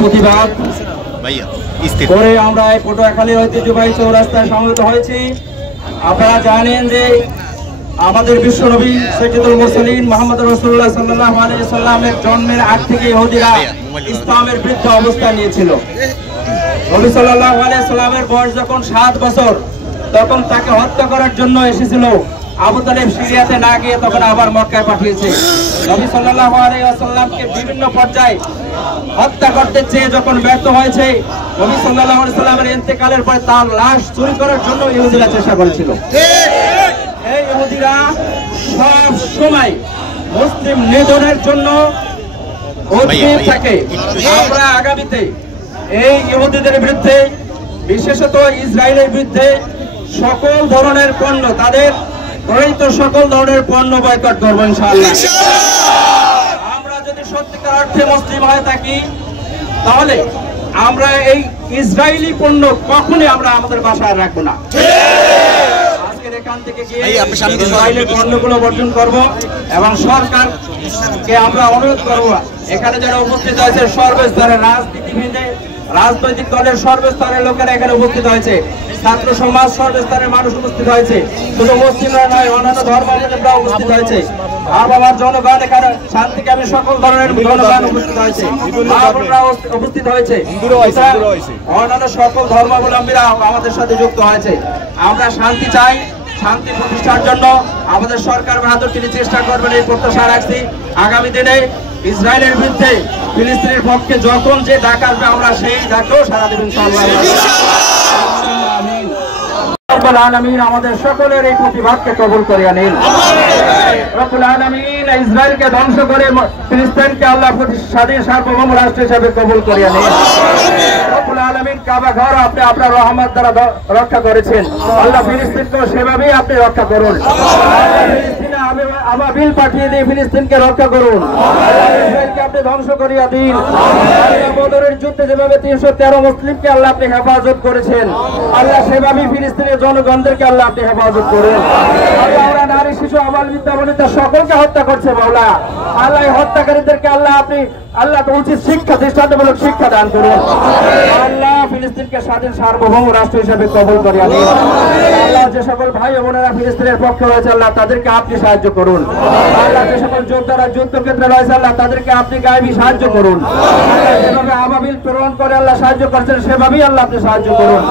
প্রতিবাদ করে আমরা এই পটুয়াখালী ঐতিহ্যবাহী চৌরাস্তায় সমবেত হয়েছি। আপনারা জানেন যে আমাদের বিশ্বনবী সৈয়দুল মুরসালিন মুহাম্মদ রাসূলুল্লাহ সাল্লাল্লাহু আলাইহি সাল্লামের জন্মের আগ থেকে ইহুদিরা ইসলামের বিরুদ্ধে অবস্থান নিয়েছিল। নবী সাল্লাল্লাহু আলাইহি সাল্লামের বয়স যখন 7 বছর, তখন তাকে হত্যা করার জন্য এসেছিল। আবু তালেব সিরিয়াতে না গিয়ে তখন আবার মক্কায় পাঠিয়েছে। নবী সাল্লাল্লাহু আলাইহি ওয়াসাল্লামকে বিভিন্ন পর্যায়ে হত্যা করতে চেয়ে যখন ব্যর্থ হয়েছে, নবী সাল্লাল্লাহু আলাইহি সাল্লামের ইন্তেকালের পরে তার লাশ চুরি করার জন্য ইহুদিরা চেষ্টা করেছিল। এই ইহুদিরা সব সময় মুসলিম নিধনের জন্য উদ্গ্রীব থাকে। আমরা আগামীতে এই ইহুদিদের বিরুদ্ধে, বিশেষত ইসরায়েলের বিরুদ্ধে সকল ধরনের পণ্য, তাদের প্রণীত সকল ধরনের পণ্য বয়কট করবো ইনশাআল্লাহ। আমরা যদি সত্যিকার অর্থে মুসলিম হয়ে থাকি, তাহলে আমরা এই ইসরায়েলি পণ্য কখনই আমরা আমাদের বাসায় রাখবো না। আজকের এখান থেকে গিয়ে ইসরায়েলি পণ্যগুলো বর্জন করব এবং সরকারকে আমরা অনুরোধ করব, এখানে যারা উপস্থিত হয়েছে সর্বস্তরের রাজনৈতিক দলের সর্বস্তরের লোকেরা এখানে উপস্থিত হয়েছে, ছাত্র সমাজ সর্বস্তরের মানুষ উপস্থিত হয়েছে, শুধু মুসলিমরা নয়, অন্যান্য ধর্মাবলম্বীরা উপস্থিত হয়েছে। আমার জনগণ এখানে শান্তিকামী সকল ধরনের জনগণ উপস্থিত হয়েছে, উপস্থিত হয়েছে, অন্যান্য সকল ধর্মাবলম্বীরা আমাদের সাথে যুক্ত হয়েছে। আমরা শান্তি চাই, শান্তি প্রতিষ্ঠার জন্য আমাদের সরকার বাহাদুর তিনি চেষ্টা করবেন, এই প্রত্যাশা রাখছি। আগামী দিনে ইসরায়েলের বিরুদ্ধে ফিলিস্তিনের পক্ষে যখন যে ডাক আসবে, আমরা সেই ডাকেও সাড়া দেব ইনশাআল্লাহ। রব্বুল আলামিন আমাদের সকলের এই প্রতিবাদকে কবুল করিয়া নিন। রব্বুল আলামিন ইসরায়েলকে ধ্বংস করে ফিলিস্তিনকে আল্লাহ স্বাধীন সার্বভৌম রাষ্ট্র হিসেবে কবুল করিয়া নিন। রব্বুল আলামিন কাবা ঘর আপনি আপনার রহমত দ্বারা রক্ষা করেছেন, আল্লাহ ফিলিস্তিনকেও সেভাবেই আপনি রক্ষা করুন। ফিলিস্তিনে আবাবিল পাঠিয়ে দিয়ে ফিলিস্তিনকে রক্ষা করুন, ইসরায়েলকে আপনি ধ্বংস করিয়া দিন। বদরের যুদ্ধে যেভাবে 313 মুসলিমকে আল্লাহ আপনি হেফাজত করেছেন, আল্লাহ সেভাবেই ফিলিস্তিনের জনগণদেরকে আল্লাহ আপনি হেফাজত করেন। আমরা নারী, শিশু, আবাল, বৃদ্ধা, বনিতা সকলকে হত্যা করছে মাওলা, আল্লাহ হত্যাকারীদেরকে আল্লাহ আপনি উচিত শিক্ষা, দৃষ্টান্তমূলক শিক্ষা দান করুন। আল্লাহ ফিলিস্তিনকে স্বাধীন সার্বভৌম রাষ্ট্র হিসেবে কবুল করিয়া নিন। আল্লাহ যে সকল ভাই ও বোনেরা ফিলিস্তিনের পক্ষে রয়েছে, আল্লাহ তাদেরকে আপনি সাহায্য করুন। আল্লাহ যে সকল যোদ্ধারা যুদ্ধক্ষেত্রে রয়েছে, আল্লাহ তাদেরকে আপনি গায়েবী সাহায্য করুন। যেভাবে আবাবিল প্রেরণ করে আল্লাহ সাহায্য করছেন, সেভাবেই আল্লাহ আপনি সাহায্য করুন।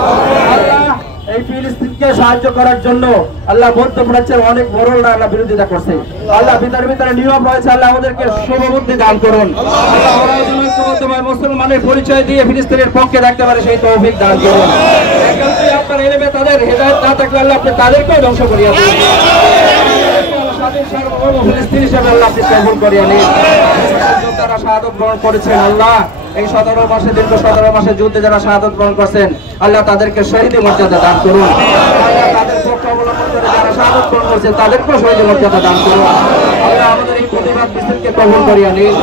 আল্লাহ এই ফিলিস্তিনকে সাহায্য করার জন্য আল্লাহ মধ্যপ্রাচ্যের অনেক বড়রা আল্লাহ বিরোধিতা করছে, আল্লাহ ভিতরে নিয়ম রয়েছে, আল্লাহ আমাদেরকে শুভবুদ্ধি দান করুন। আল্লাহ মুসলমানের পরিচয় দিয়ে ফিলিস্তিনের পক্ষে রাখতে পারে সেই তৌফিক দান করুন। আপনার এলেমে তাদের হেদায়েত না থাকলে আল্লাহ আপনি তাদেরকেও ধ্বংস করিয়া দিন। স্বাধীন সার্বভৌম ফিলিস্তিন হিসেবে আল্লাহ আপনি কবুল করিয়া নিন। যারা শাহাদত গ্রহণ করেছেন, আল্লাহ এই 17 মাসে, দীর্ঘ 17 মাসের যুদ্ধে যারা শাহাদত গ্রহণ করছেন, আল্লাহ তাদেরকে শহীদের মর্যাদা দান করুন। আল্লাহ তাদের পক্ষ অবলম্বন করে যারা শাহাদত গ্রহণ করছেন, তাদেরকেও শহীদের মর্যাদা দান করুন। আল্লাহ আমাদের এই প্রতিবাদ মিছিলকে কবুল করিয়া নিন।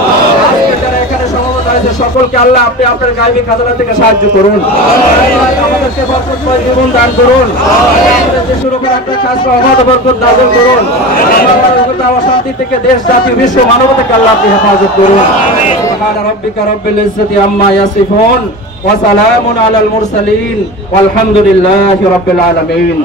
আজকে যারা এখানে সমবেত হয়েছে সকলকে আল্লাহ আপনি আপনার গায়েবী খাজানা থেকে সাহায্য করুন। আমাদেরকে বরকতময় জীবন দান করুন। আমাদের দেশের উপর আপনার খাস রহমত বরকত নাযিল করুন। অশান্তি থেকে দেশ, জাতি, বিশ্ব মানবতাকে আল্লাহ আপনি হেফাজত করুন। সুবহান রাব্বিকা রাব্বিল ইজ্জাতি আম্মা ইয়াসিফুন ওয়া সালামুন আলাল মুরসালিন ওয়ালহামদুলিল্লাহি রাব্বিল আলামিন।